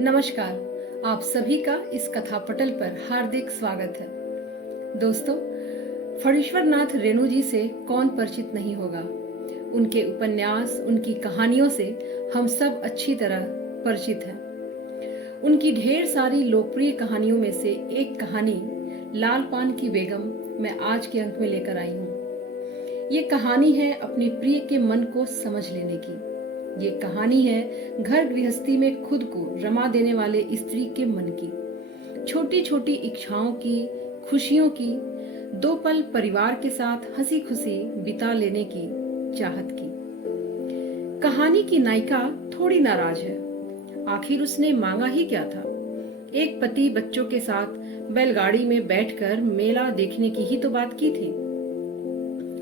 नमस्कार, आप सभी का इस कथा पटल पर हार्दिक स्वागत है। दोस्तों, फणीश्वर नाथ रेणु जी से कौन परिचित नहीं होगा। उनके उपन्यास, उनकी कहानियों से हम सब अच्छी तरह परिचित हैं। उनकी ढेर सारी लोकप्रिय कहानियों में से एक कहानी लाल पान की बेगम मैं आज के अंक में लेकर आई हूँ। ये कहानी है अपने प्रिय के मन को समझ लेने की। ये कहानी है घर गृहस्थी में खुद को रमा देने वाले स्त्री के मन की, छोटी छोटी इच्छाओं की, खुशियों की, दो पल परिवार के साथ हंसी खुशी बिता लेने की चाहत की। कहानी की नायिका थोड़ी नाराज है। आखिर उसने मांगा ही क्या था। एक पति बच्चों के साथ बैलगाड़ी में बैठकर मेला देखने की ही तो बात की थी,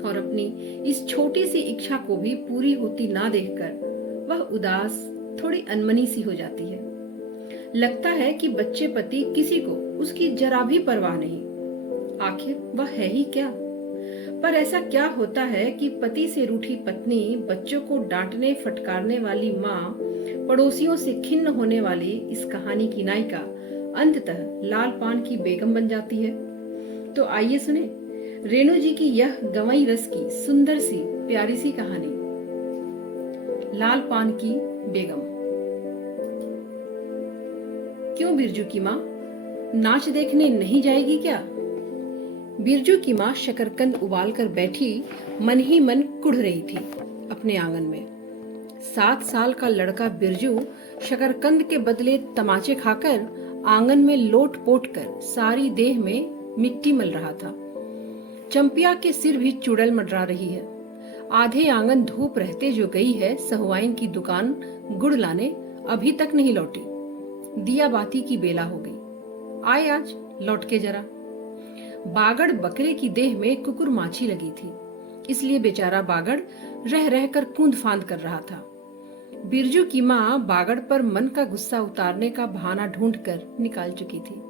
और अपनी इस छोटी सी इच्छा को भी पूरी होती ना देखकर वह उदास, थोड़ी अनमनी सी हो जाती है। लगता है कि बच्चे पति किसी को उसकी जरा भी परवाह नहीं। आखिर वह है ही क्या। पर ऐसा क्या होता है कि पति से रूठी पत्नी, बच्चों को डांटने फटकारने वाली माँ, पड़ोसियों से खिन्न होने वाली इस कहानी की नायिका अंततः लाल पान की बेगम बन जाती है। तो आइए सुने रेणु जी की यह गंवई रस की सुंदर सी प्यारी सी कहानी, लाल पान की बेगम। क्यों बिरजू की माँ नाच देखने नहीं जाएगी क्या? बिरजू की माँ शकरकंद उबाल कर बैठी मन ही मन कुढ़ रही थी अपने आंगन में। 7 साल का लड़का बिरजू शकरकंद के बदले तमाचे खाकर आंगन में लोट पोट कर सारी देह में मिट्टी मल रहा था। चंपिया के सिर भी चुड़ैल मंडरा रही है। आधे आंगन धूप रहते जो गई है सहुआइन की दुकान गुड़ लाने, अभी तक नहीं लौटी। दिया बाती की बेला हो गई। आए आज लौट के जरा। बागड़ बकरे की देह में कुकुर माछी लगी थी, इसलिए बेचारा बागड़ रह रह कर कूंद फांद कर रहा था। बिरजू की माँ बागड़ पर मन का गुस्सा उतारने का बहाना ढूंढकर निकाल चुकी थी।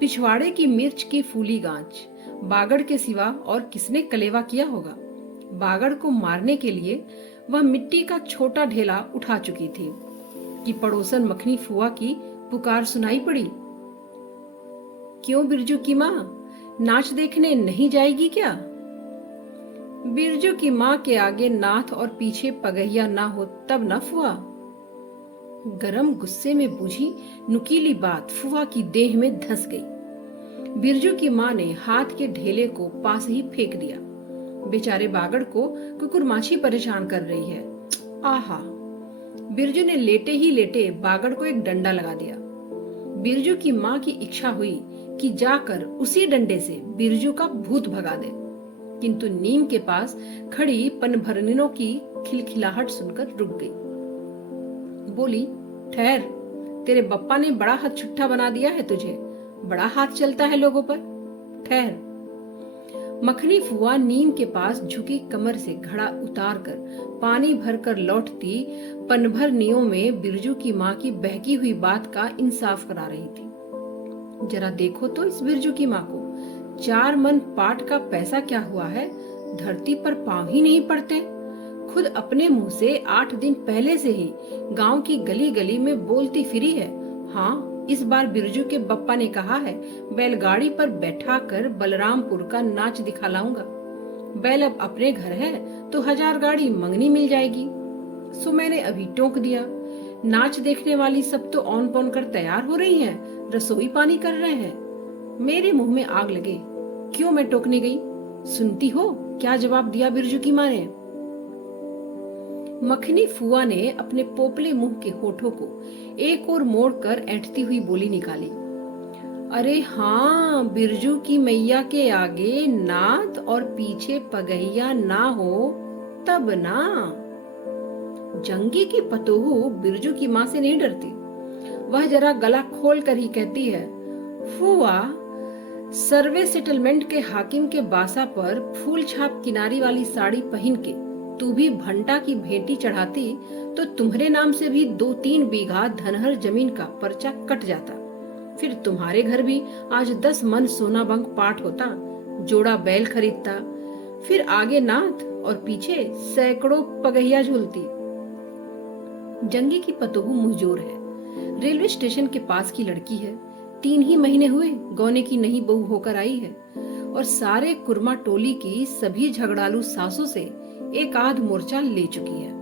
पिछवाड़े की मिर्च की फूली गांच बागड़ के सिवा और किसने कलेवा किया होगा। बागड़ को मारने के लिए वह मिट्टी का छोटा ढेला उठा चुकी थी कि पड़ोसन मखनी फुआ की पुकार सुनाई पड़ी। क्यों बिरजू की माँ नाच देखने नहीं जाएगी क्या? बिरजू की माँ के आगे नाथ और पीछे पगहिया ना हो तब न फुआ। गरम गुस्से में बुझी नुकीली बात फुआ की देह में धंस गई। बिरजू की माँ ने हाथ के ढेले को पास ही फेंक दिया। बेचारे बागड़ को कुकुरमाछी परेशान कर रही है। आहा! बिरजू ने लेटे ही लेटे बागड़ को एक डंडा लगा दिया। बिरजू की माँ की इच्छा हुई कि जाकर उसी डंडे से बिरजू का भूत भगा दे, किंतु नीम के पास खड़ी पनभरनिनों की खिलखिलाहट सुनकर रुक गई। बोली, ठहर, तेरे बप्पा ने बड़ा हाथ छुट्टा बना दिया है तुझे। बड़ा हाथ चलता है लोगों पर। ठहर। मखनी फुआ नीम के पास झुकी कमर से घड़ा उतार कर पानी भरकर लौटती पनभरनियों में बिरजू की माँ की बहकी हुई बात का इंसाफ करा रही थी। जरा देखो तो इस बिरजू की माँ को। 4 मन पाट का पैसा क्या हुआ है, धरती पर पांव ही नहीं पड़ते। खुद अपने मुंह से 8 दिन पहले से ही गांव की गली गली में बोलती फिरी है। हाँ, इस बार बिरजू के बप्पा ने कहा है बैलगाड़ी पर बैठा कर बलरामपुर का नाच दिखा लाऊंगा। बैल अब अपने घर है तो 1000 गाड़ी मंगनी मिल जाएगी। सो मैंने अभी टोक दिया। नाच देखने वाली सब तो औन पौन कर तैयार हो रही हैं, रसोई पानी कर रहे हैं। मेरे मुंह में आग लगे। क्यों मैं टोकने गई? सुनती हो क्या जवाब दिया बिरजू की माँ ने? मखनी फुआ ने अपने पोपले मुंह के होठों को एक और मोड़कर ऐंठती हुई बोली निकाली। अरे हाँ, बिरजू की मैया के आगे नाथ और पीछे पगहिया ना हो तब ना। जंगी की पतोहू बिरजू की माँ से नहीं डरती। वह जरा गला खोल कर ही कहती है, फुआ, सर्वे सेटलमेंट के हाकिम के बासा पर फूल छाप किनारी वाली साड़ी पहन के तू भी भंटा की भेंटी चढ़ाती तो तुम्हारे नाम से भी 2-3 बीघा धनहर जमीन का पर्चा कट जाता। फिर तुम्हारे घर भी आज 10 मन सोना बंक पाट होता, जोड़ा बैल खरीदता, फिर आगे नाथ और पीछे सैकड़ों पगहिया झूलती। जंगी की पतोहू मुंहजोर है। रेलवे स्टेशन के पास की लड़की है, 3 ही महीने हुए गौने की नई बहू होकर आई है और सारे कुर्मा टोली की सभी झगड़ालू सासों से एक आध मोर्चा ले चुकी है।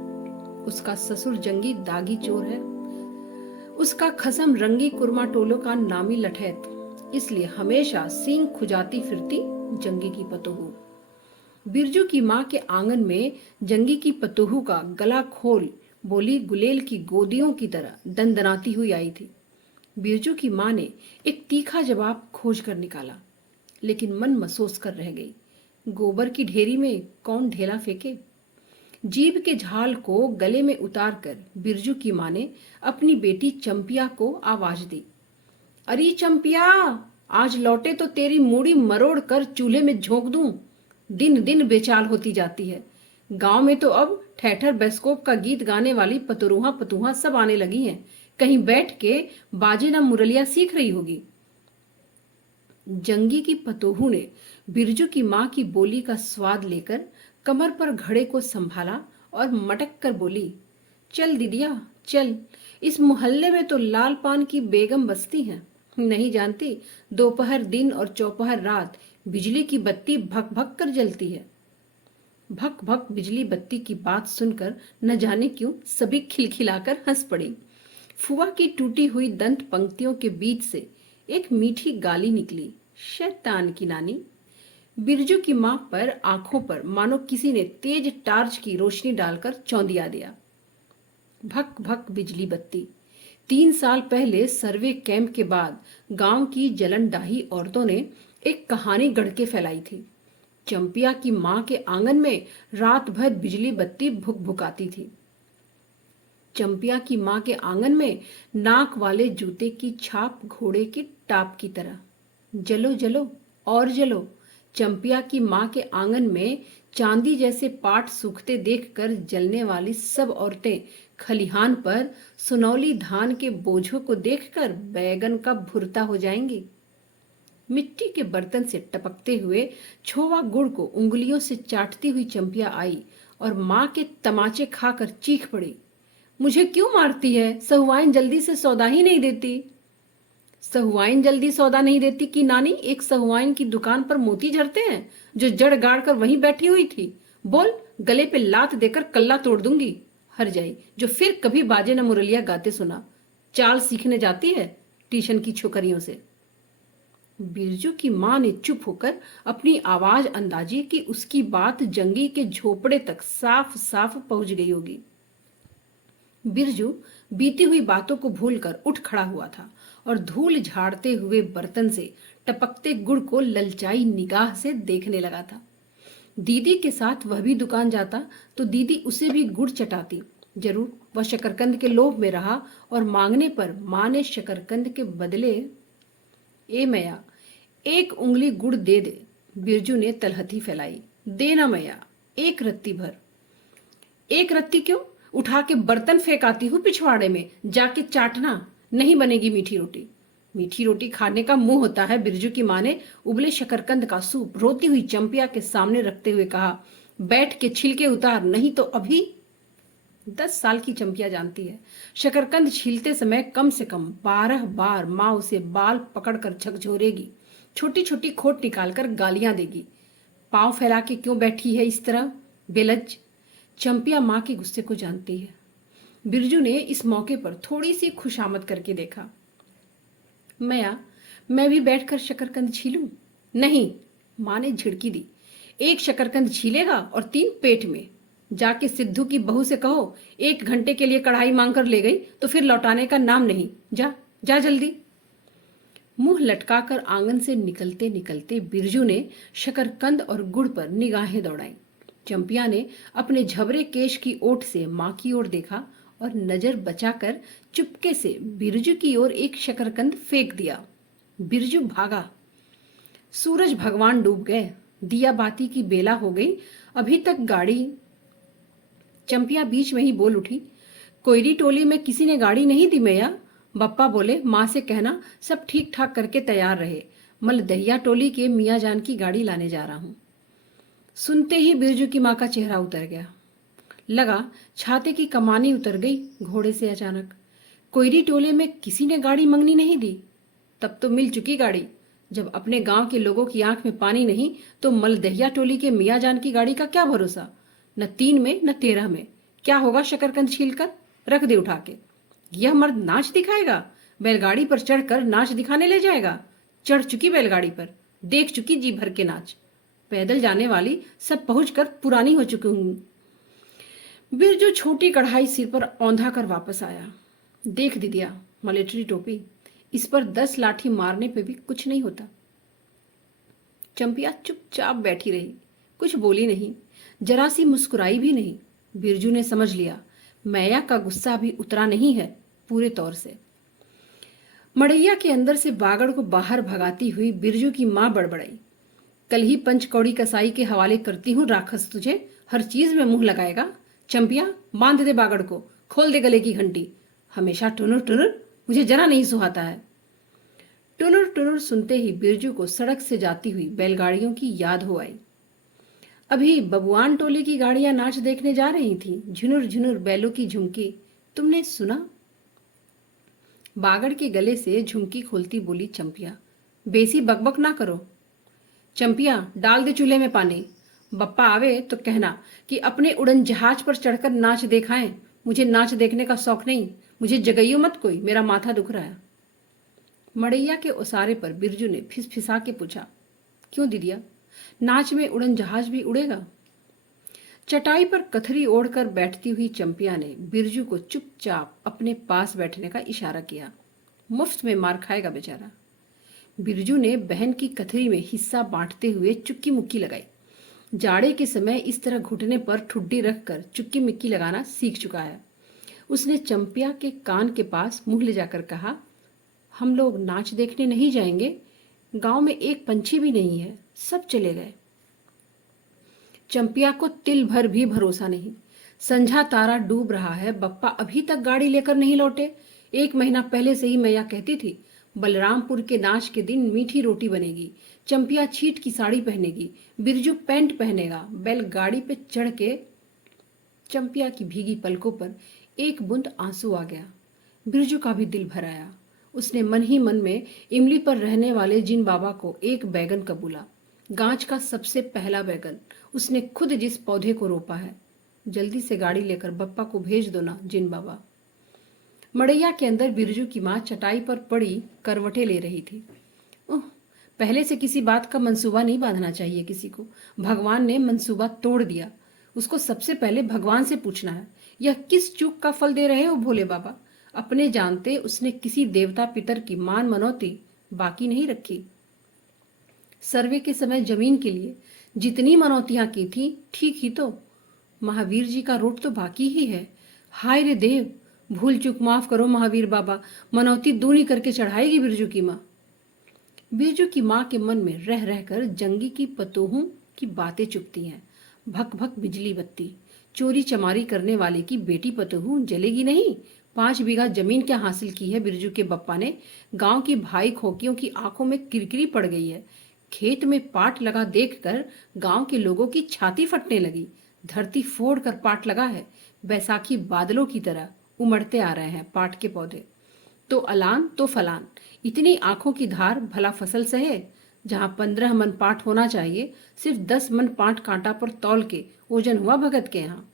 उसका ससुर जंगी दागी चोर है, उसका खसम रंगी कुर्मा टोलों का नामी लठैत, इसलिए हमेशा सींग खुजाती फिरती जंगी की पतोहू। बिरजू की माँ के आंगन में जंगी की पतोहू का गला खोल बोली गुलेल की गोदियों की तरह दंदनाती हुई आई थी। बिरजू की माँ ने एक तीखा जवाब खोज कर निकाला, लेकिन मन मसोस कर रह गई। गोबर की ढेरी में कौन ढेला फेंके। जीभ के झाल को गले में उतार कर बिरजू की माँ ने अपनी बेटी चंपिया को आवाज दी, अरे चंपिया, आज लौटे तो तेरी मूड़ी मरोड़ कर चूल्हे में झोंक दूं। दिन दिन बेचाल होती जाती है। गांव में तो अब ठैठर बेस्कोप का गीत गाने वाली पतुरुहा पतुहा सब आने लगी हैं। कहीं बैठ के बाजे ना मुरलिया सीख रही होगी। जंगी की पतोहू ने बिरजू की माँ की बोली का स्वाद लेकर कमर पर घड़े को संभाला और मटक कर बोली, चल दीदिया चल, इस मोहल्ले में तो लाल पान की बेगम बसती हैं। नहीं जानती, दोपहर दिन और चौपहर रात बिजली की बत्ती भक भक कर जलती है। भक भक बिजली बत्ती की बात सुनकर न जाने क्यों सभी खिलखिलाकर हंस पड़ी। फुआ की टूटी हुई दंत पंक्तियों के बीच से एक मीठी गाली निकली, शैतान की नानी। बिरजू की मां पर आंखों पर मानो किसी ने तेज टार्च की रोशनी डालकर चौंधिया दिया। भक भक बिजली बत्ती। 3 साल पहले सर्वे कैंप के बाद गांव की जलन डाही औरतों ने एक कहानी गढ़ के फैलाई थी। चंपिया की मां के आंगन में रात भर बिजली बत्ती भुक भुकाती थी। चंपिया की मां के आंगन में नाक वाले जूते की छाप घोड़े की टाप की तरह। जलो जलो और जलो। चंपिया की मां के आंगन में चांदी जैसे पाट सूखते देखकर जलने वाली सब औरतें खलिहान पर सुनौली धान के बोझों को देखकर बैगन का भुरता हो जाएंगी। मिट्टी के बर्तन से टपकते हुए छोवा गुड़ को उंगलियों से चाटती हुई चंपिया आई और मां के तमाचे खाकर चीख पड़ी, मुझे क्यों मारती है? सहुआइन जल्दी से सौदा ही नहीं देती। सहुआइन जल्दी सौदा नहीं देती कि नानी एक सहुआइन की दुकान पर मोती झरते हैं जो जड़ गाड़ कर वहीं बैठी हुई थी। बोल, गले पे लात देकर कल्ला तोड़ दूंगी। हर जाई जो फिर कभी बाजे न मुरलिया गाते सुना। चाल सीखने जाती है ट्यूशन की छोकरियों से। बिरजू की मां ने चुप होकर अपनी आवाज अंदाजी कि उसकी बात जंगी के झोपड़े तक साफ साफ पहुंच गई होगी। बिरजू बीती हुई बातों को भूलकर उठ खड़ा हुआ था और धूल झाड़ते हुए बर्तन से टपकते गुड़ को ललचाई निगाह से देखने लगा था। दीदी के साथ वह भी दुकान जाता तो दीदी उसे भी गुड़ चटाती। जरूर वह शकरकंद के लोभ में रहा और मांगने पर मां ने शकरकंद के बदले, ए मैया, एक उंगली गुड़ दे दे। बिरजू ने तलहथी फैलाई, देना मैया, एक रत्ती भर। एक रत्ती क्यों? उठा के बर्तन फेंकाती हूँ पिछवाड़े में, जाके चाटना, नहीं बनेगी मीठी रोटी। मीठी रोटी खाने का मुंह होता है। बिरजू की मां ने उबले शकरकंद का सूप रोती हुई चंपिया के सामने रखते हुए कहा, बैठ के छिलके उतार, नहीं तो अभी। 10 साल की चंपिया जानती है शकरकंद छीलते समय कम से कम 12 बार माँ उसे बाल पकड़कर झकझोरेगी, छोटी छोटी खोट निकालकर गालियां देगी। पांव फैला के क्यों बैठी है इस तरह बेलज। चंपिया माँ के गुस्से को जानती है। बिरजू ने इस मौके पर थोड़ी सी खुशामद करके देखा, मैया, मैं भी बैठकर शकरकंद छीलूं? नहीं, माँ ने झिड़की दी, एक शकरकंद छीलेगा और 3 पेट में। जाके सिद्धू की बहू से कहो 1 घंटे के लिए कढ़ाई मांग कर ले गई तो फिर लौटाने का नाम नहीं। जा जा जल्दी। मुंह लटकाकर आंगन से निकलते निकलते बिरजू ने शकरकंद और गुड़ पर निगाहें दौड़ाई। चंपिया ने अपने झबरे केश की ओट से माँ की ओर देखा और नजर बचाकर चुपके से बिरजू की ओर एक शकरकंद फेंक दिया। बिरजू भागा। सूरज भगवान डूब गए, दिया बाती की बेला हो गई, अभी तक गाड़ी। चंपिया बीच में ही बोल उठी, कोयरी टोली में किसी ने गाड़ी नहीं दी मैया। बप्पा बोले माँ से कहना सब ठीक ठाक करके तैयार रहे, मलदहिया टोली के मियाँ जान की गाड़ी लाने जा रहा हूँ। सुनते ही बिरजू की माँ का चेहरा उतर गया। लगा छाते की कमानी उतर गई घोड़े से अचानक। कोयरी टोले में किसी ने गाड़ी मंगनी नहीं दी। तब तो मिल चुकी गाड़ी। जब अपने गांव के लोगों की आंख में पानी नहीं तो मलदहिया टोली के मियाँ जान की गाड़ी का क्या भरोसा। न 3 में न 13 में क्या होगा शकरकंद छीलकर रख दे उठा के। यह मर्द नाच दिखाएगा, बैलगाड़ी पर चढ़कर नाच दिखाने ले जाएगा। चढ़ चुकी बैलगाड़ी पर, देख चुकी जी भर के नाच। पैदल जाने वाली सब पहुंचकर पुरानी हो चुकी हूं। बिरजू छोटी कढ़ाई सिर पर औंधा कर वापस आया। देख दीदिया, मिलिट्री टोपी, इस पर 10 लाठी मारने पे भी कुछ नहीं होता। चंपिया चुपचाप बैठी रही, कुछ बोली नहीं, जरा सी मुस्कुराई भी नहीं। बिरजू ने समझ लिया मैया का गुस्सा अभी उतरा नहीं है पूरे तौर से। मड़ैया के अंदर से बागड़ को बाहर भगाती हुई बिरजू की मां बड़बड़ाई, कल ही पंचकौड़ी कसाई के हवाले करती हूँ राक्षस, तुझे हर चीज में मुंह लगाएगा। चंपिया, बांध दे बागड़ को, खोल दे गले की घंटी। हमेशा टुनुर टुनुर, मुझे जरा नहीं सुहाता है। टुनुर टुनुर सुनते ही बिरजू को सड़क से जाती हुई बैलगाड़ियों की याद हो आई। अभी बबुआन टोली की गाड़ियां नाच देखने जा रही थीं, झुनुर झुनुर बैलों की झुमकी। तुमने सुना? बागड़ के गले से झुमकी खोलती बोली चंपिया। बेसी बकबक ना करो। चंपिया, डाल दे चूल्हे में पानी। बप्पा आवे तो कहना कि अपने उड़न जहाज पर चढ़कर नाच दिखाएं। मुझे नाच देखने का शौक नहीं, मुझे जगइयो मत कोई, मेरा माथा दुख रहा है। मड़ैया के उसारे पर बिरजू ने फिसफिसा के पूछा, क्यों दीदिया, नाच में उड़न जहाज भी उड़ेगा? चटाई पर कथरी ओढ़कर बैठती हुई चंपिया ने बिरजू को चुपचाप अपने पास बैठने का इशारा किया। मुफ्त में मार खाएगा बेचारा। बिरजू ने बहन की कथरी में हिस्सा बांटते हुए चुक्की मुक्की लगाई। जाड़े के समय इस तरह घुटने पर ठुड्डी रखकर चुक्की मिक्की लगाना सीख चुका है। उसने चंपिया के कान के पास मुंह ले जाकर कहा, हम लोग नाच देखने नहीं जाएंगे, गांव में एक पंछी भी नहीं है, सब चले गए। चंपिया को तिल भर भी भरोसा नहीं। संझा तारा डूब रहा है, बप्पा अभी तक गाड़ी लेकर नहीं लौटे। 1 महीना पहले से ही मैया कहती थी बलरामपुर के नाच के दिन मीठी रोटी बनेगी, चंपिया छीट की साड़ी पहनेगी, बिरजू पैंट पहनेगा। बैलगाड़ी पे चढ़ के चंपिया की भीगी पलकों पर एक बूंद आंसू आ गया। बिरजू का भी दिल भर आया। उसने मन ही मन में इमली पर रहने वाले जिन बाबा को एक बैगन कबूला, गांच का सबसे पहला बैगन, उसने खुद जिस पौधे को रोपा है। जल्दी से गाड़ी लेकर बप्पा को भेज दो ना जिन बाबा। मड़ैया के अंदर बिरजू की माँ चटाई पर पड़ी करवटें ले रही थी। ओह, पहले से किसी बात का मंसूबा नहीं बांधना चाहिए किसी को। भगवान ने मंसूबा तोड़ दिया। उसको सबसे पहले भगवान से पूछना है, यह किस चूक का फल दे रहे हो भोले बाबा? अपने जानते उसने किसी देवता पितर की मान मनौती बाकी नहीं रखी। सर्वे के समय जमीन के लिए जितनी मनौतियां की थी, ठीक ही तो। महावीर जी का रोट तो बाकी ही है। हाय रे देव, भूल चूक माफ करो महावीर बाबा, मनौती दूनी करके चढ़ाएगी बिरजू की माँ। बिरजू की माँ के मन में रह रहकर जंगी की पतोहों की बातें चुपती हैं। भक भक बिजली बत्ती, चोरी चमारी करने वाले की बेटी पतोहू जलेगी नहीं। 5 बीघा जमीन क्या हासिल की है बिरजू के बप्पा ने। गांव की भाई खोकियों की आंखों में किरकिरी पड़ गई है। खेत में पाट लगा देखकर गांव के लोगों की छाती फटने लगी। धरती फोड़ कर पाट लगा है। बैसाखी बादलों की तरह उमड़ते आ रहे हैं पाट के पौधे। तो अलान तो फलान, इतनी आंखों की धार भला फसल सहे। जहां 15 मन पाट होना चाहिए, सिर्फ 10 मन पाट कांटा पर तौल के ओजन हुआ भगत के यहाँ।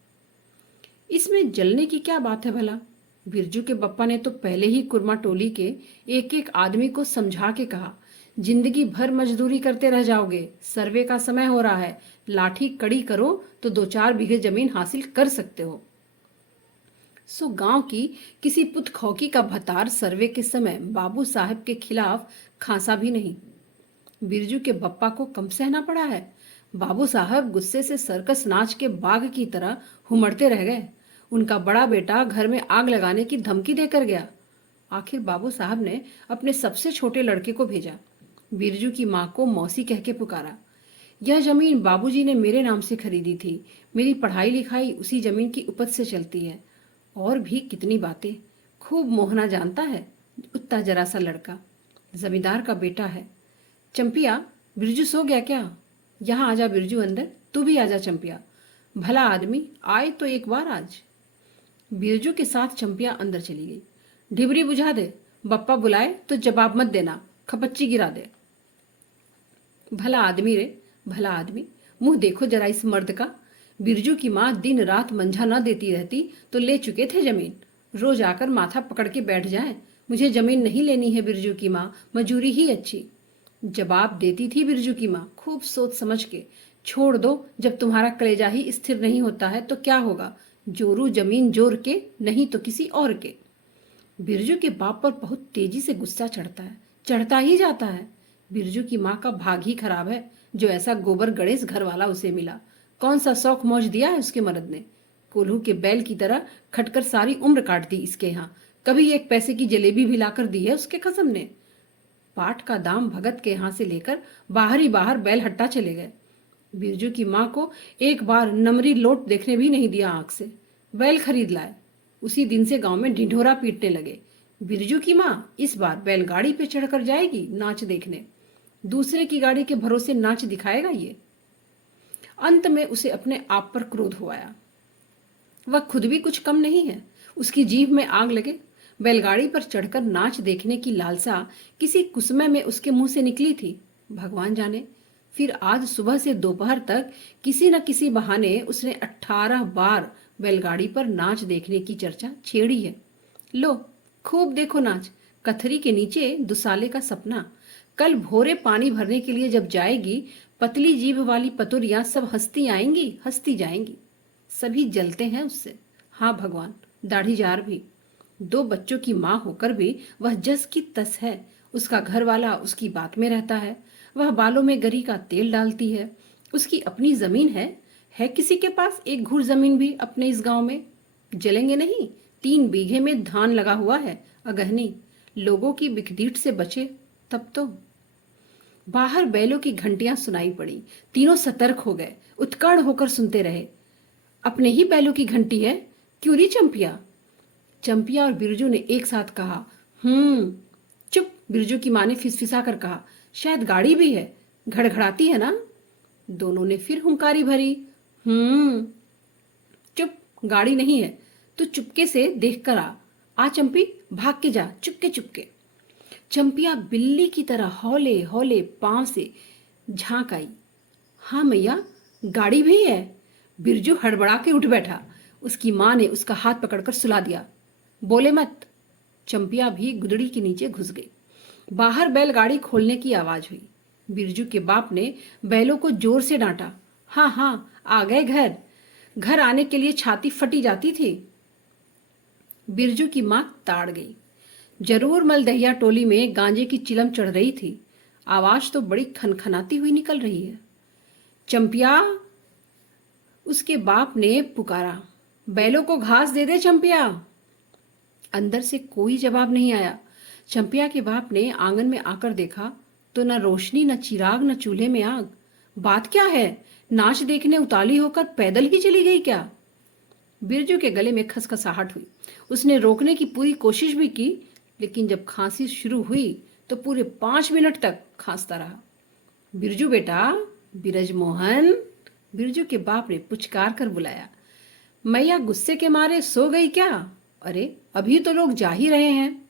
इसमें जलने की क्या बात है भला? बिरजू के बप्पा ने तो पहले ही कुरमा टोली के एक एक आदमी को समझा के कहा, जिंदगी भर मजदूरी करते रह जाओगे, सर्वे का समय हो रहा है, लाठी कड़ी करो तो 2-4 बीघे जमीन हासिल कर सकते हो। सो गांव की किसी पुत खौकी का भतार सर्वे के समय बाबू साहब के खिलाफ खांसा भी नहीं। बिरजू के बप्पा को कम सहना पड़ा है। बाबू साहब गुस्से से सर्कस नाच के बाघ की तरह हुमड़ते रह गए। उनका बड़ा बेटा घर में आग लगाने की धमकी देकर गया। आखिर बाबू साहब ने अपने सबसे छोटे लड़के को भेजा। बिरजू की माँ को मौसी कह के पुकारा। यह जमीन बाबूजी ने मेरे नाम से खरीदी थी। मेरी पढ़ाई लिखाई उसी जमीन की उपज से चलती है। और भी कितनी बातें। खूब मोहना जानता है उतना जरा सा लड़का, जमींदार का बेटा है। चंपिया, बिरजू सो गया क्या? यहाँ आजा बिरजू अंदर, तू भी आजा चंपिया। भला आदमी आए तो एक बार आज। बिरजू के साथ चंपिया अंदर चली गई। ढिबरी बुझा दे, बप्पा बुलाए तो जवाब मत देना, खपच्ची गिरा दे। भला आदमी रे, भला आदमी, मुंह देखो जरा इस मर्द का। बिरजू की माँ दिन रात मंझा न देती रहती तो ले चुके थे जमीन। रोज आकर माथा पकड़ के बैठ जाए, मुझे जमीन नहीं लेनी है बिरजू की माँ, मजूरी ही अच्छी। जवाब देती थी बिरजू की माँ खूब सोच समझ के, छोड़ दो, जब तुम्हारा कलेजा ही स्थिर नहीं होता है तो क्या होगा, जोरू जमीन जोर के, नहीं तो किसी और के। बिरजू के बाप पर बहुत तेजी से गुस्सा चढ़ता है, चढ़ता ही जाता है। बिरजू की माँ का भाग ही खराब है जो ऐसा गोबर गणेश घर वाला उसे मिला। कौन सा शौक मौज दिया है उसके मर्द ने। कोल्हू के बैल की तरह खटकर सारी उम्र काट दी इसके यहाँ। कभी एक पैसे की जलेबी भी लाकर दी है उसके खसम ने। पाट का दाम भगत के यहाँ से लेकर बाहर ही बाहर बैल हट्टा चले गए। बिरजू की माँ को एक बार नमरी लोट देखने भी नहीं दिया आंख से। बैल खरीद लाए, उसी दिन से गांव में ढिढोरा पीटने लगे। बिरजू की माँ इस बार बैलगाड़ी पे चढ़कर जाएगी नाच देखने। दूसरे की गाड़ी के भरोसे नाच दिखाएगा ये। अंत में उसे अपने आप पर क्रोध हो आया। वह खुद भी कुछ कम नहीं है, उसकी जीभ में आग लगे। बैलगाड़ी पर चढ़कर नाच देखने की लालसा किसी कुसमय में उसके मुंह से निकली थी, भगवान जाने। फिर आज सुबह से दोपहर तक किसी न किसी बहाने उसने 18 बार बैलगाड़ी पर नाच देखने की चर्चा छेड़ी है। लो, खूब देखो नाच, कथरी के नीचे दुसाले का सपना। कल भोरे पानी भरने के लिए जब जाएगी, पतली जीभ वाली पतुरियां सब हंसती आएंगी, हंसती जाएंगी। सभी जलते हैं उससे। हाँ भगवान, दाढ़ीजार भी। 2 बच्चों की माँ होकर भी वह जस की तस है। उसका घर वाला उसकी बात में रहता है। वह बालों में गरी का तेल डालती है। उसकी अपनी जमीन है किसी के पास एक घूर जमीन भी अपने इस गांव में? जलेंगे नहीं, 3 बीघे में धान लगा हुआ है, अगहनी। लोगों की बिकदीट से बचे तब तो। बाहर बैलों की घंटियां सुनाई पड़ी। तीनों सतर्क हो गए, उत्कड़ होकर सुनते रहे। अपने ही बैलों की घंटी है, क्यों री चंपिया? चंपिया और बिरजू ने एक साथ कहा, चुप। बिरजू की माँ ने फिसफिसा कर कहा, शायद गाड़ी भी है, घड़घड़ाती है ना? दोनों ने फिर हुंकारी भरी, चुप, गाड़ी नहीं है, तू चुपके से देख कर आ चंपी, भाग के जा, चुपके चुपके। चंपिया बिल्ली की तरह हौले हौले पांव से झांक आई। हाँ मैया, गाड़ी भी है। बिरजू हड़बड़ा के उठ बैठा। उसकी माँ ने उसका हाथ पकड़कर सुला दिया। बोले मत। चंपिया भी गुदड़ी के नीचे घुस गई। बाहर बैलगाड़ी खोलने की आवाज हुई। बिरजू के बाप ने बैलों को जोर से डांटा। हाँ हाँ, आ गए घर। घर आने के लिए छाती फटी जाती थी। बिरजू की माँ ताड़ गई। जरूर मलदहिया टोली में गांजे की चिलम चढ़ रही थी। आवाज तो बड़ी खनखनाती हुई निकल रही है। चंपिया, उसके बाप ने पुकारा। बैलों को घास दे दे चंपिया। अंदर से कोई जवाब नहीं आया। चंपिया के बाप ने आंगन में आकर देखा तो न रोशनी, न चिराग, न चूल्हे में आग। बात क्या है? नाच देखने उताली होकर पैदल ही चली गई क्या? बिरजू के गले में खसखसाहट हुई। उसने रोकने की पूरी कोशिश भी की, लेकिन जब खांसी शुरू हुई तो पूरे 5 मिनट तक खांसता रहा। बिरजू बेटा, बिरज मोहन, बिरजू के बाप ने पुचकार कर बुलाया। मैया गुस्से के मारे सो गई क्या? अरे अभी तो लोग जा ही रहे हैं।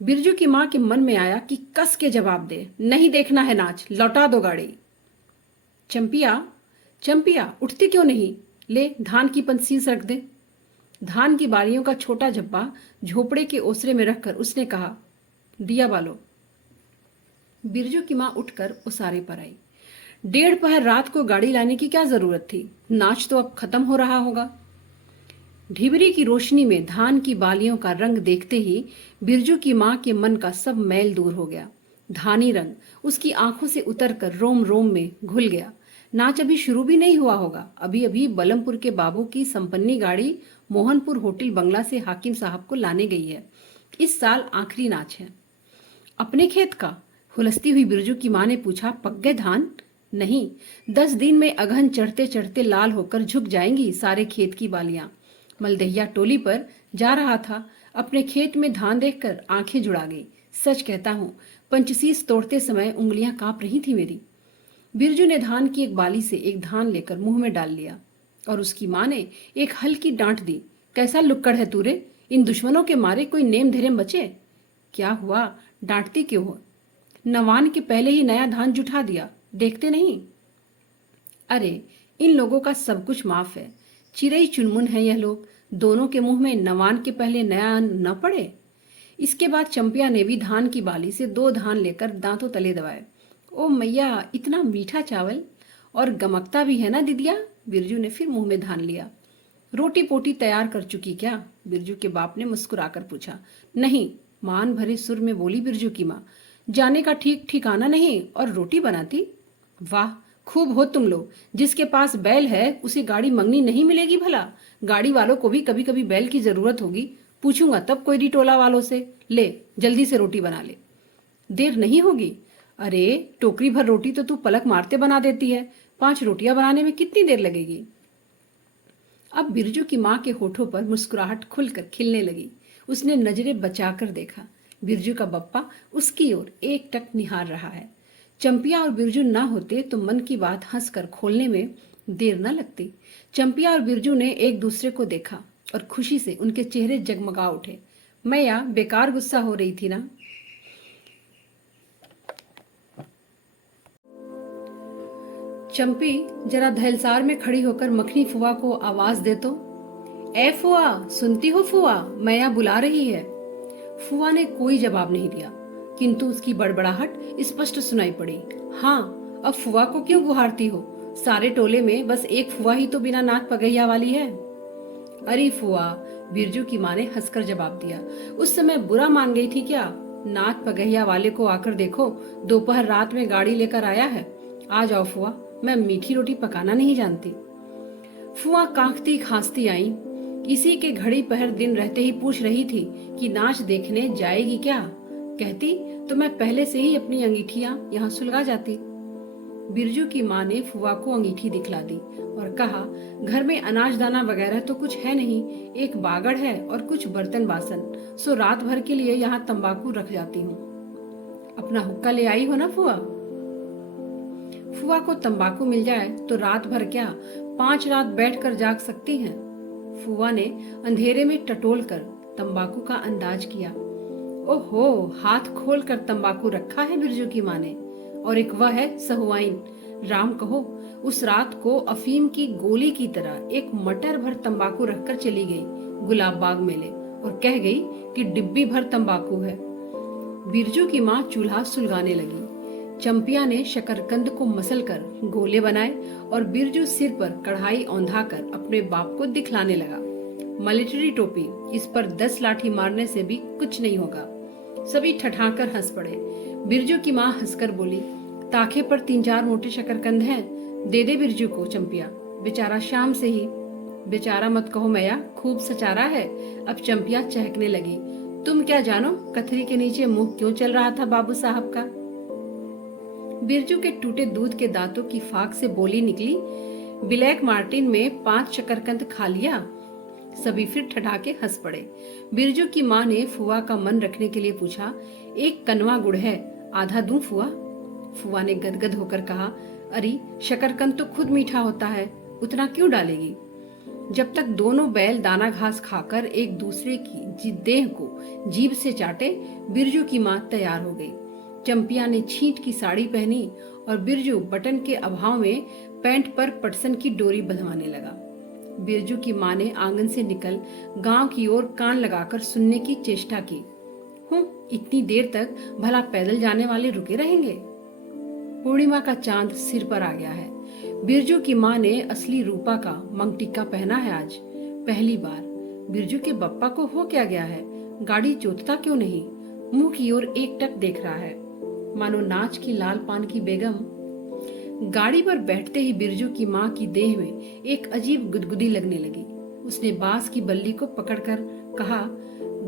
बिरजू की मां के मन में आया कि कस के जवाब दे, नहीं देखना है नाच, लौटा दो गाड़ी। चंपिया, चंपिया, उठती क्यों नहीं? ले धान की पंसीस रख दे। धान की बालियों का छोटा झब्बा झोपड़े के ओसरे में रखकर उसने कहा, दिया बालो। बिरजू की मां उठकर उसारे पर आई। 1:30 पहर रात को गाड़ी लाने की क्या जरूरत थी? नाच तो अब खत्म हो रहा होगा। ढिबरी की रोशनी में धान की बालियों का रंग देखते ही बिरजू की मां के मन का सब मैल दूर हो गया। धानी रंग उसकी आंखों से उतरकर रोम रोम में घुल गया। नाच अभी शुरू भी नहीं हुआ होगा। अभी अभी बलमपुर के बाबू की संपन्नी गाड़ी मोहनपुर होटल बंगला से हाकिम साहब को लाने गई है। इस साल आखिरी नाच है। अपने खेत का? हुलसती हुई बिरजू की मां ने पूछा। पक गए धान? नहीं, 10 दिन में अगहन चढ़ते चढ़ते लाल होकर झुक जाएंगी सारे खेत की बालियां। मलदहिया टोली पर जा रहा था, अपने खेत में धान देखकर आंखें जुड़ा गई। सच कहता हूँ, पंचसीस तोड़ते समय उंगलियां कांप रही थी मेरी। बिरजू ने धान की एक बाली से एक धान लेकर मुंह में डाल लिया और उसकी माँ ने एक हल्की डांट दी। कैसा लुक्कड़ है तू रे, इन दुश्मनों के मारे कोई नेम धर्म बचे? क्या हुआ, डांटती क्यों हो? नवान के पहले ही नया धान जुटा दिया, देखते नहीं? अरे, इन लोगों का सब कुछ माफ है। चिरई चुनमुन है यह लोग। दोनों के मुंह में नवान के पहले नया अन्न न पड़े। इसके बाद चंपिया ने भी धान की बाली से 2 धान लेकर दांतों तले दबाए। ओ मैया, इतना मीठा चावल, और गमकता भी है ना दीदिया? बिरजू ने फिर मुंह में धान लिया। रोटी पोटी तैयार कर चुकी क्या? बिरजू के बाप ने मुस्कुराकर पूछा। नहीं, मान भरे सुर में बोली बिरजू की माँ। जाने का ठीक ठिकाना नहीं और रोटी बनाती? वाह, खूब हो तुम लोग। जिसके पास बैल है उसे गाड़ी मंगनी नहीं मिलेगी भला? गाड़ी वालों को भी कभी कभी बैल की जरूरत होगी। पूछूंगा तब कोई टोला वालों से। ले, जल्दी से रोटी बना ले, देर नहीं होगी। अरे, टोकरी भर रोटी तो तू पलक मारते बना देती है। 5 रोटियां बनाने में कितनी देर लगेगी? अब बिरजू की माँ के होठों पर मुस्कुराहट खुलकर खिलने लगी। उसने नजरें बचाकर देखा। बिरजू का बप्पा उसकी ओर एकटक निहार रहा है। चंपिया और बिरजू ना होते तो मन की बात हंसकर खोलने में देर न लगती। चंपिया और बिरजू ने एक दूसरे को देखा और खुशी से उनके चेहरे जगमगा उठे। मैया बेकार गुस्सा हो रही थी ना? चंपी जरा धैलसार में खड़ी होकर मखनी फुआ को आवाज दे तो। ए फुआ, सुनती हो फुआ, मैया बुला रही है। फुआ ने कोई जवाब नहीं दिया, किंतु उसकी बड़बड़ाहट स्पष्ट सुनाई पड़ी। हाँ, अब फुआ को क्यों गुहारती हो? सारे टोले में बस एक फुआ ही तो बिना नाक पगैया वाली है। अरे फुआ, बिरजू की माँ ने हंसकर जवाब दिया। उस समय बुरा मान गई थी क्या? नाक पगैया वाले को आकर देखो, दोपहर रात में गाड़ी लेकर आया है। आ जाओ फुआ, मैं मीठी रोटी पकाना नहीं जानती। फुआ कांखती खांसती आई। इसी के घड़ी पहर दिन रहते ही पूछ रही थी कि नाच देखने जाएगी क्या। कहती तो मैं पहले से ही अपनी अंगीठियां यहाँ सुलगा जाती। बिरजू की माँ ने फुआ को अंगीठी दिखला दी और कहा, घर में अनाज दाना वगैरह तो कुछ है नहीं, एक बागड़ है और कुछ बर्तन बासन, सो रात भर के लिए यहाँ तंबाकू रख जाती हूँ। अपना हुक्का ले आई हो ना फुआ? फुआ को तंबाकू मिल जाए तो रात भर क्या 5 रात बैठकर जाग सकती हैं। फुआ ने अंधेरे में टटोल कर तंबाकू का अंदाज किया। ओहो, हाथ खोल कर तंबाकू रखा है बिरजू की माँ ने, और एक वह है सहुआइन। राम कहो, उस रात को अफीम की गोली की तरह एक मटर भर तंबाकू रखकर चली गई गुलाब बाग मेले और कह गई कि डिब्बी भर तंबाकू है। बिरजू की माँ चूल्हा सुलगाने लगी। चंपिया ने शकरकंद को मसल कर गोले बनाए और बिरजू सिर पर कढ़ाई औंधाकर अपने बाप को दिखलाने लगा। मिलिट्री टोपी, इस पर 10 लाठी मारने से भी कुछ नहीं होगा। सभी ठठाकर हंस पड़े। बिरजू की माँ हंसकर बोली, ताखे पर 3-4 मोटे शकरकंद हैं, दे दे बिरजू को चंपिया, बेचारा शाम से ही। बेचारा मत कहो मैया, खूब सचारा है। अब चंपिया चहकने लगी। तुम क्या जानो कथरी के नीचे मुंह क्यों चल रहा था बाबू साहब का। बिरजू के टूटे दूध के दांतों की फाक से बोली निकली, ब्लैक मार्टिन में 5 शकरकंद खा लिया। सभी फिर ठठाके हंस पड़े। बिरजू की माँ ने फुआ का मन रखने के लिए पूछा, एक कनवा गुड़ है, आधा दूं फुआ? फुआ ने गदगद होकर कहा, अरे शकरकंद तो खुद मीठा होता है, उतना क्यों डालेगी? जब तक दोनों बैल दाना घास खाकर एक दूसरे की देह को जीभ से चाटे, बिरजू की माँ तैयार हो गई। चंपिया ने छींट की साड़ी पहनी और बिरजू बटन के अभाव में पैंट पर पटसन की डोरी बंधवाने लगा। बिरजू की माँ ने आंगन से निकल गांव की ओर कान लगाकर सुनने की चेष्टा की। इतनी देर तक भला पैदल जाने वाले रुके रहेंगे? पूर्णिमा का चांद सिर पर आ गया है। बिरजू की माँ ने असली रूपा का मंगटिक्का पहना है आज पहली बार। बिरजू के बप्पा को हो क्या गया है? गाड़ी जोतता क्यों नहीं? मुंह की ओर एकटक देख रहा है, मानो नाच की लाल पान की बेगम। गाड़ी पर बैठते ही बिरजू की माँ की देह में एक अजीब गुदगुदी लगने लगी। उसने बांस की बल्ली को पकड़कर कहा,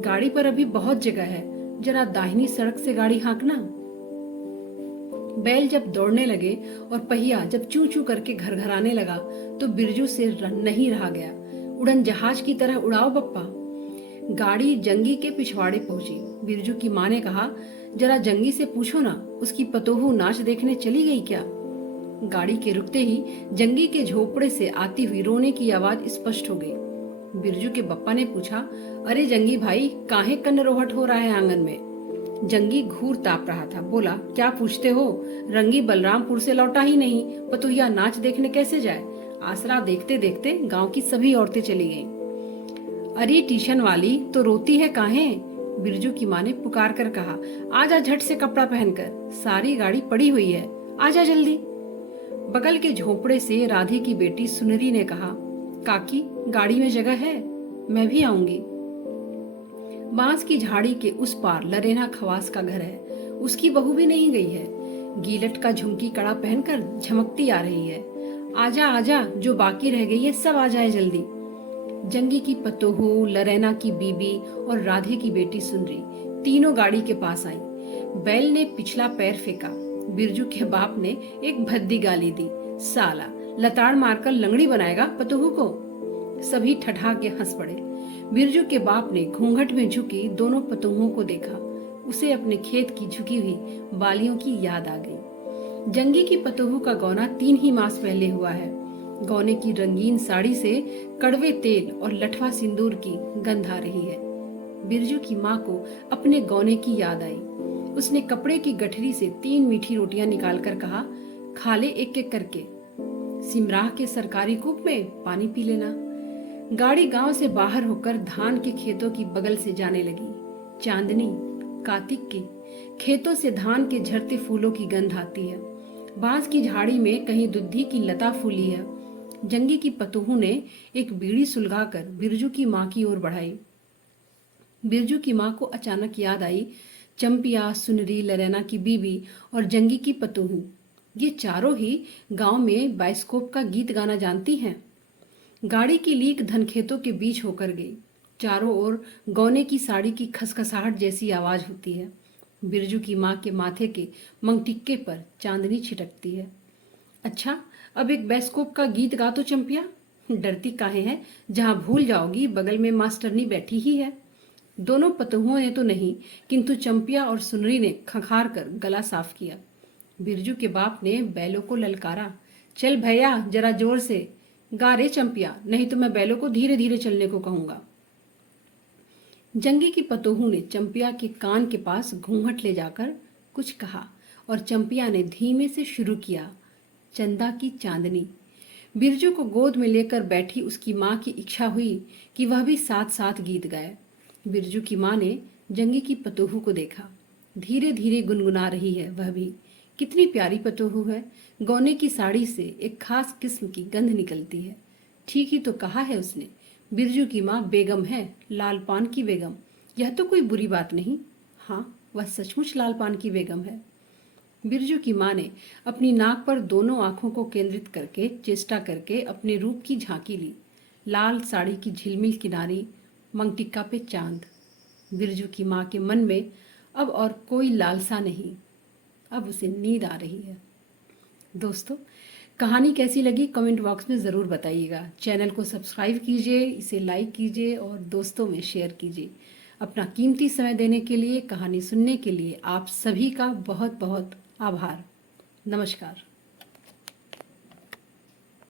गाड़ी पर अभी बहुत जगह है, जरा दाहिनी सड़क से गाड़ी हाँकना। बैल जब दौड़ने लगे और पहिया जब चू चू करके घर घर आने लगा तो बिरजू से नहीं रहा गया। उड़न जहाज की तरह उड़ाओ बप्पा। गाड़ी जंगी के पिछवाड़े पहुंची। बिरजू की माँ ने कहा, जरा जंगी से पूछो ना, उसकी पतोहू नाच देखने चली गई क्या? गाड़ी के रुकते ही जंगी के झोपड़े से आती हुई रोने की आवाज स्पष्ट हो गई। बिरजू के बप्पा ने पूछा, अरे जंगी भाई, काहे कन्नरोहट हो रहा है आंगन में? जंगी घूर ताप रहा था। बोला, क्या पूछते हो? रंगी बलरामपुर से लौटा ही नहीं, पतोहिया नाच देखने कैसे जाए? आसरा देखते देखते गांव की सभी औरतें चली गईं। अरे ट्यूशन वाली, तो रोती है काहे? बिरजू की माँ ने पुकार कर कहा, आजा झट से कपड़ा पहनकर, सारी गाड़ी पड़ी हुई है, आजा जल्दी। बगल के झोपड़े से राधे की बेटी सुनरी ने कहा, काकी गाड़ी में जगह है, मैं भी आऊंगी। बांस की झाड़ी के उस पार लरेना खवास का घर है, उसकी बहू भी नहीं गई है। गीलट का झुमकी कड़ा पहनकर झमकती आ रही है। आजा आजा, जो बाकी रह गई है सब आ जाए जल्दी। जंगी की पतोहू, लरेना की बीबी और राधे की बेटी सुनरी तीनों गाड़ी के पास आई। बैल ने पिछला पैर फेंका। बिरजू के बाप ने एक भद्दी गाली दी, साला लताड़ मारकर लंगड़ी बनाएगा पतोहू को। सभी ठठा के हंस पड़े। बिरजू के बाप ने घूंघट में झुकी दोनों पतोहुओं को देखा। उसे अपने खेत की झुकी हुई बालियों की याद आ गई। जंगी की पतोहू का गौना 3 ही मास पहले हुआ है। गौने की रंगीन साड़ी से कड़वे तेल और लठवा सिंदूर की गंध आ रही है। बिरजू की माँ को अपने गौने की याद आई। उसने कपड़े की गठरी से 3 मीठी रोटियां निकालकर कहा, खा ले एक एक करके, सिमराह के सरकारी कूप में पानी पी लेना। गाड़ी गांव से बाहर होकर धान के खेतों की बगल से जाने लगी। चांदनी, कार्तिक की खेतों से धान के झड़ते फूलों की गंध आती है। बांस की झाड़ी में कहीं दुद्धि की लता फूली है। जंगी की पतोहू ने एक बीड़ी सुलगाकर बिरजू की माँ की ओर बढ़ाई। बिरजू की माँ को अचानक याद आई, चंपिया, सुनरी, लरेना की बीबी और जंगी की पतोहू, ये चारों ही गांव में बाइस्कोप का गीत गाना जानती हैं। गाड़ी की लीक धनखेतों के बीच होकर गई। चारों ओर गौने की साड़ी की खसखसाहट जैसी आवाज होती है। बिरजू की माँ के माथे के मंगटिक्के पर चांदनी छिटकती है। अच्छा, अब एक बाइस्कोप का गीत गा तो चंपिया। डरती काहे है, जहां भूल जाओगी बगल में मास्टरनी बैठी ही है। दोनों पतोहुओं ने तो नहीं, किंतु चंपिया और सुनरी ने खंखार कर गला साफ किया। बिरजू के बाप ने बैलों को ललकारा, चल भैया जरा जोर से गा रे चंपिया, नहीं तो मैं बैलों को धीरे धीरे चलने को कहूंगा। जंगी की पतोहू ने चंपिया के कान के पास घूंघट ले जाकर कुछ कहा और चंपिया ने धीमे से शुरू किया, चंदा की चांदनी। बिरजू को गोद में लेकर बैठी उसकी माँ की इच्छा हुई कि वह भी साथ साथ गीत गाए। बिरजू की माँ ने जंगी की पतोहू को देखा, धीरे धीरे गुनगुना रही है वह भी। कितनी प्यारी पतोहू है। गौने की साड़ी से एक खास किस्म की गंध निकलती है। ठीक ही तो कहा है उसने, बिरजू की माँ बेगम है, लाल पान की बेगम। यह तो कोई बुरी बात नहीं। हाँ, वह सचमुच लाल पान की बेगम है। बिरजू की माँ ने अपनी नाक पर दोनों आंखों को केंद्रित करके चेष्टा करके अपने रूप की झांकी ली। लाल साड़ी की झिलमिल किनारी, मंगटिक्का पे चांद। बिरजू की माँ के मन में अब और कोई लालसा नहीं, अब उसे नींद आ रही है। दोस्तों, कहानी कैसी लगी कमेंट बॉक्स में ज़रूर बताइएगा। चैनल को सब्सक्राइब कीजिए, इसे लाइक कीजिए और दोस्तों में शेयर कीजिए। अपना कीमती समय देने के लिए, कहानी सुनने के लिए आप सभी का बहुत बहुत आभार। नमस्कार।